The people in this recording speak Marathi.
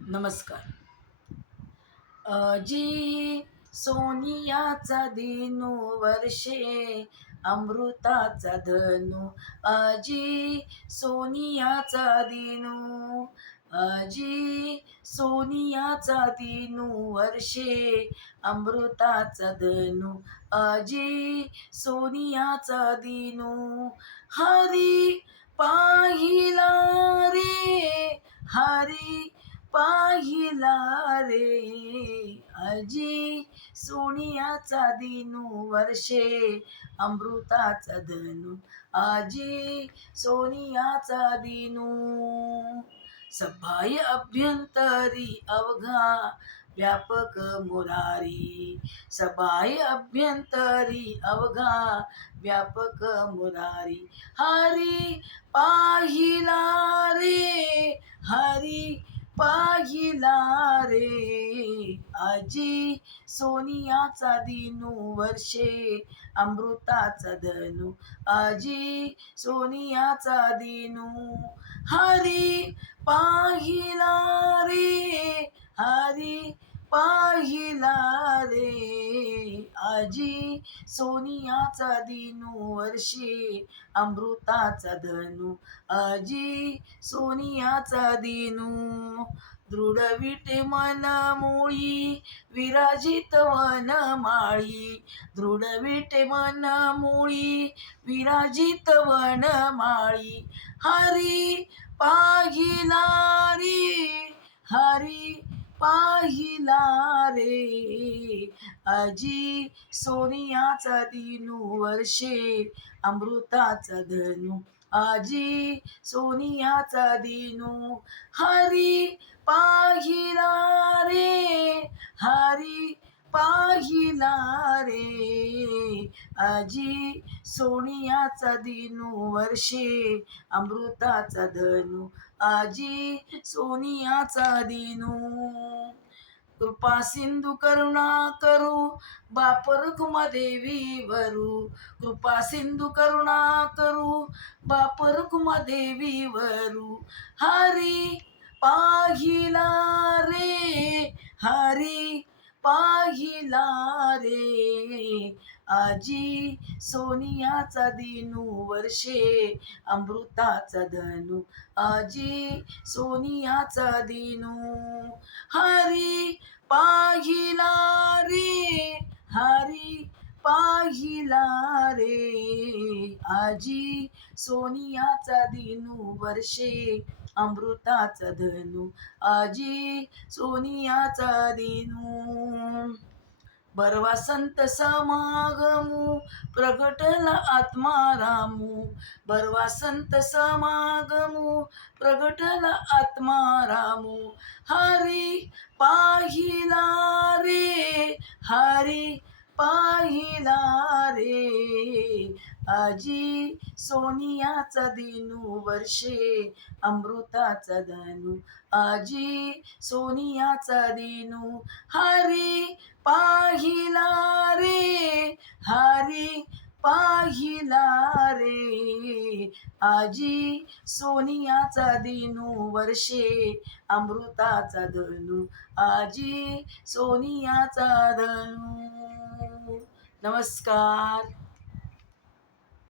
नमस्कार. अजी सोनियाचा दिनू वर्षे अमृताचा धनु. अजी सोनियाचा दिनू अजी सोनियाचा दिनू वर्षे अमृताचा धनु. अजी सोनियाचा दिनू हरी पाहिला रे हरी पाहिला रे. अजी सोनियाचा दिनू वर्षे अमृताचा धनु. आजी सोनियाचा दिनू. सभाय अभ्यंतरी अवघा व्यापक मुरारी. सभाय अभ्यंतरी अवघा व्यापक मुरारी. हरी पाहिला रे. आजी. सोनियाचा दिनू वर्षे. अमृताचा धनु आजी. सोनियाचा दिनू. हरी पाहिला रे हरी पाहिला रे आजी. सोनियाचा दिनू वर्षे. अमृताचा धनु आजी. सोनियाचा दिनू दृढ विटे मन मुळी विराजित वन माळी. दृढविटे मन मुळी विराजित वन माळी. हरी पाहिला रे हरी पाहिला रे अजी सोनियाचा दिनू वर्षे अमृताचा धनु. आजी सोनियाचा दिनू हरी पाहिला रे हरी पाहिला रे. आजी सोनियाचा दिनू वर्षे अमृताचा धनू. आजी सोनियाचा दिनू. कृपा सिंधू करुणा करू बापर देवी वरू कृपा सिंधू करुणा करू बापर देवी वरू हरी पाहिला रे हरी पाहिला रे. आजी सोनियाचा दिनू वर्षे अमृताचा धनु. आजी सोनियाचा दिनू. हरी पाहिला रे हरी पाहिला रे आजी सोनियाचा दिनू वर्षे अमृताचा धनु. आजी सोनियाचा दिनू. भरवा संत समागमू प्रगटला आत्मा रामू. भरवा संत समागमू प्रगटला आत्मा रामू. हरी पाहिला रे हरी पाहिला रे. आजी सोनियाचा दिनू वर्षे अमृताचा धनु. आजी सोनियाचा दिनू हरी पाहिला रे हरी पाहिला रे आजी सोनियाचा दिनू वर्षे अमृताचा धनु. आजी सोनियाचा धनु. नमस्कार.